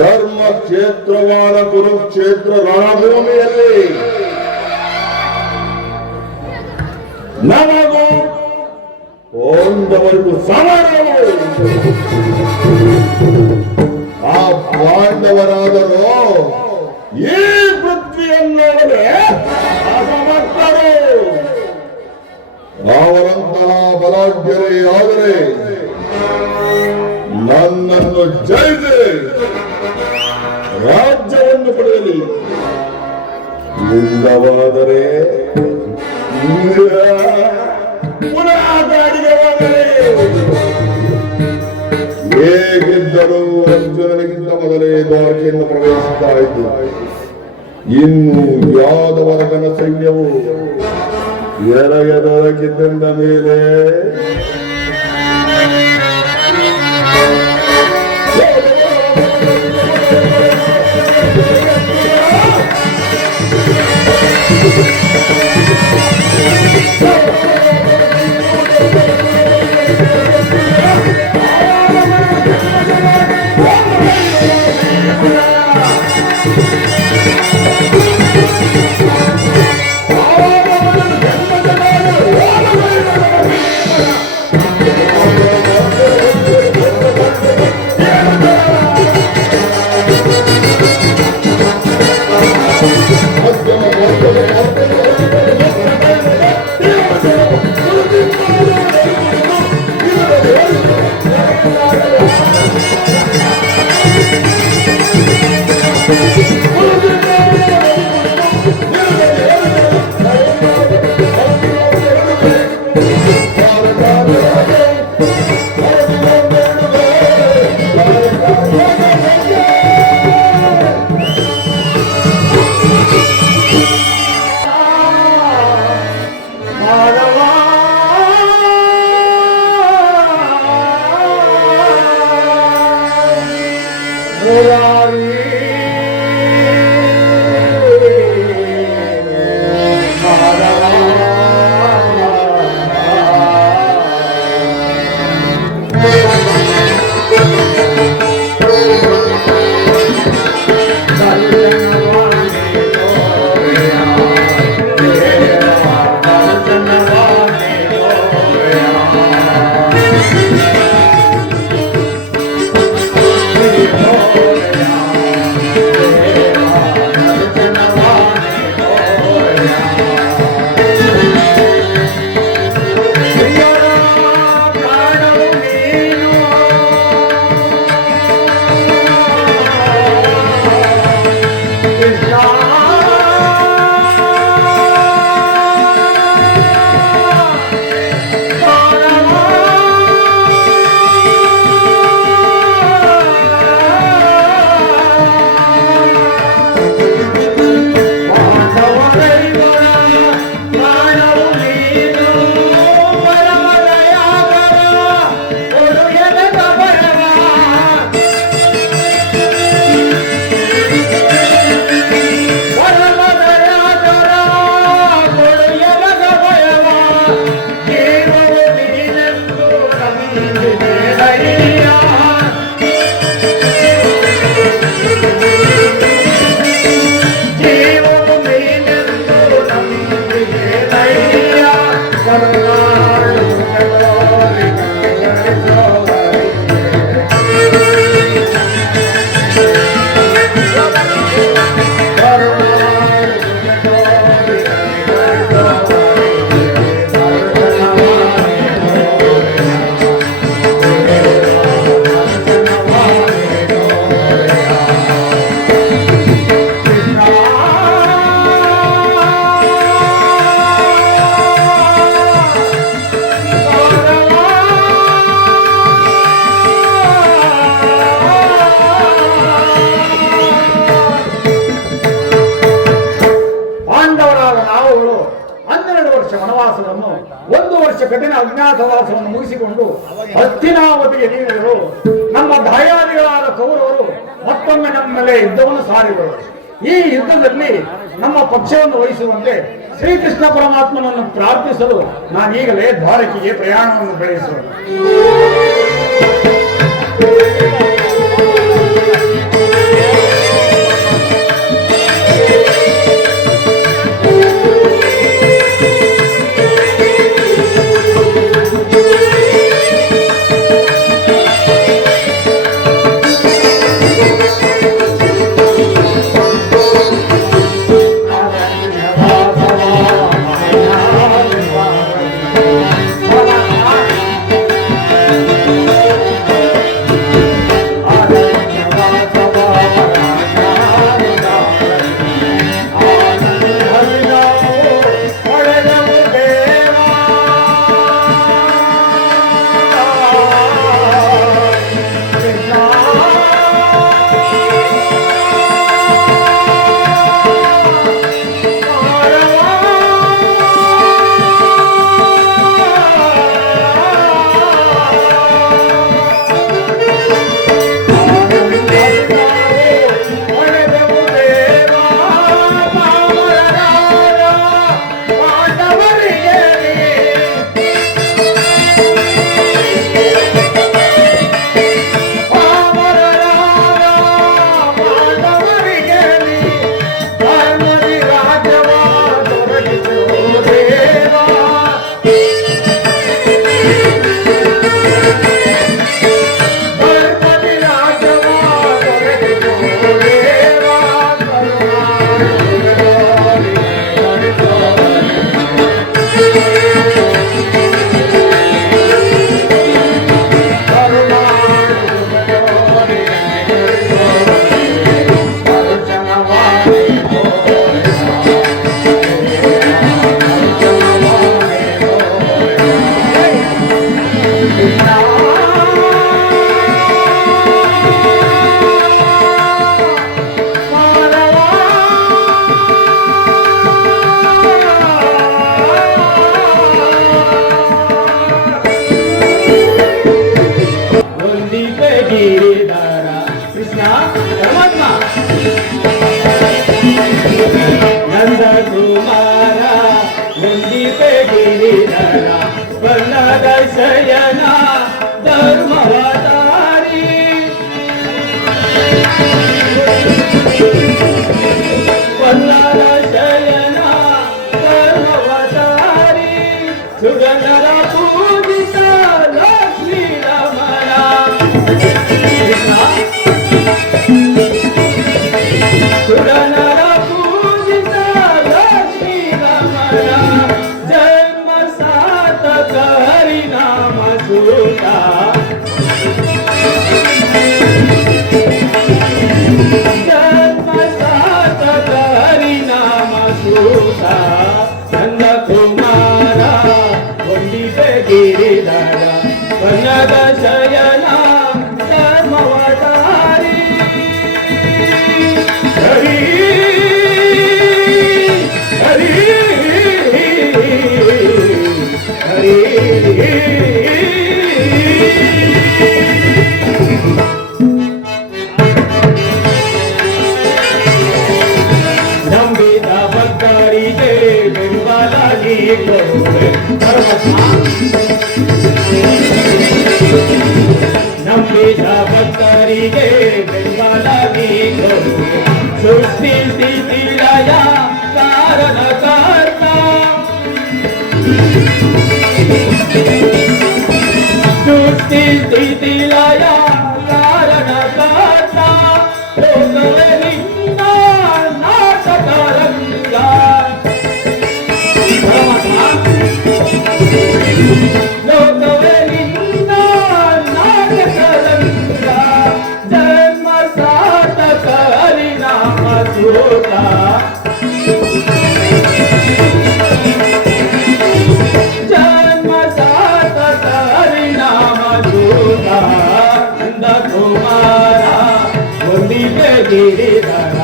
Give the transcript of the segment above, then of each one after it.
ಧರ್ಮ ಕ್ಷೇತ್ರವಾದ ಕುರುಕ್ಷೇತ್ರ ರಣಭೂಮಿಯಲ್ಲಿ ನಮಗೂ ಪಾಂಡವರಿಗೂ ಸಮರವು. ಆ ಪಾಂಡವರಾದರೂ ಈ ಪೃಥ್ವಿಯನ್ನೋಡೆ ಅಸಮರ್ಥರು. ಅವರಂತಹ ಬಲಾಢ್ಯರೇ ಆದರೆ ನನ್ನನ್ನು ಜಯಿಸಿ ರಾಜ್ಯವನ್ನು ಪಡೆಯಲಿ, ಇಲ್ಲವಾದರೆ ಪುನಃ ಗಾಡಿಗೆ ಹೋಗಲಿ. ಹೇಗಿದ್ದರೂ ಅರ್ಜುನನಿಗಿಂತ ಮೊದಲೇ ದ್ವಾರಕೆಯನ್ನು ಪ್ರವೇಶಿಸ್ತಾ ಇದ್ದು, ಇನ್ನು ಯಾದವರ ಘನ ಸೈನ್ಯವು ಎರಗಿದ್ದ ಮೇಲೆ ಮುರಾರಿ ವನವಾಸವನ್ನು 1 ವರ್ಷ ಕಠಿಣ ಅಜ್ಞಾತವಾಸವನ್ನು ಮುಗಿಸಿಕೊಂಡು ಹಸ್ತಿನಾವತಿಗೆ ನೀಡಿದರು. ನಮ್ಮ ದಾಯಾದಿಗಳಾದ ಕೌರವರು ಮತ್ತೊಮ್ಮೆ ನಮ್ಮ ಮೇಲೆ ಯುದ್ಧವನ್ನು ಸಾರಿದರು. ಈ ಯುದ್ಧದಲ್ಲಿ ನಮ್ಮ ಪಕ್ಷವನ್ನು ವಹಿಸುವಂತೆ ಶ್ರೀಕೃಷ್ಣ ಪರಮಾತ್ಮನನ್ನು ಪ್ರಾರ್ಥಿಸಲು ನಾನೀಗಲೇ ದ್ವಾರಕೆಗೆ ಪ್ರಯಾಣವನ್ನು ಬೆಳೆಸುವೆ. ಕೃಷ್ಣ ಪರಮಾತ್ಮ ನಂದ ಕುಮಾರ ವಂದಿತೆ ಗಿರಿಧರ ವರ್ಣದ ಶಯನ ಧರ್ಮವತಾರಿ ವರ್ಣದ ಶಯನ ಧರ್ಮವತಾರಿ ಸುಗಂಧರ ಪೂಜಿತ ಲಕ್ಷ್ಮೀ ರಮಣ ಸುಗಂಧರ ಪೂಜಿತ ಲಕ್ಷ್ಮೀ ರಮಣ ಜನ್ಮ ಸಾರ್ಥಕ ಹರಿನಾಮ ಸೂತ ಜನ್ಮ ಸಾರ್ಥಕ ಹರಿನಾಮ ಸೂತ ನಂದ ಕುಮಾರ ವಂದಿತೆ ಗಿರಿಧರ ವನದ ಶಯನ ಧರ್ಮವತಾರಿ ಹರಿ ಹರಿ ಹರಿ ನಂಬಿದ ಭಕ್ತರಿಗೆ ಬೆಂಬಲ ನೀಡುವೆ ಪರಮಾತ್ಮ ನಂಬಿದ ಭಕ್ತರಿಗೆ ಬೆಂಬಲ ನೀಡುವೆ ಸೃಷ್ಟಿ ಸ್ಥಿತಿ ಲಯ ಕಾರಣ ಕರ್ತ ಸೃಷ್ಟಿ ಸ್ಥಿತಿ ಲಯ ಕಾರಣ ಕರ್ತ ಲೋಕವೇ ನಿನ್ನ ನಾಟಕರಂಗ ಪರಮಾತ್ಮ ಲೋಕವೇ ನಿನ್ನ ನಾಟಕರಂಗ ಜನ್ಮ ಸಾರ್ಥಕ ಹರಿನಾಮ ಸೂತ ಜನ್ಮ ಸಾರ್ಥಕ ಹರಿನಾಮ ಸೂತ ನಂದ ಕುಮಾರ ವಂದಿತೆ ಗಿರಿಧರ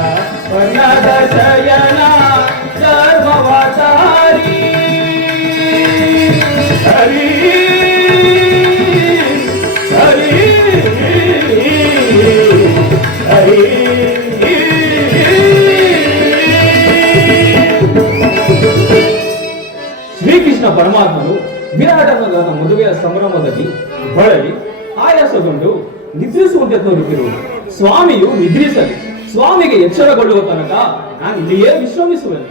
ವರ್ಣದ ಶಯನ ಧರ್ಮವತಾರಿ ಹರಿ ಹರಿ ಹರಿ ಶ್ರೀಕೃಷ್ಣ ಪರಮಾತ್ಮನು ವಿರಾಟನ ಮದುವೆಯ ಸಂಭ್ರಮದಲ್ಲಿ ಬಳಲಿ ಆಯಾಸಗೊಂಡು ನಿದ್ರಿಸುವಂತೆ ತೋರುತ್ತಿರುವುದು. ಸ್ವಾಮಿಯು ನಿದ್ರಿಸಲಿ, ಸ್ವಾಮಿಗೆ ಎಚ್ಚರಗೊಳ್ಳುವ ತನಕ ನಾನು ಇಲ್ಲಿಯೇ ವಿಶ್ರಮಿಸುವೆನು.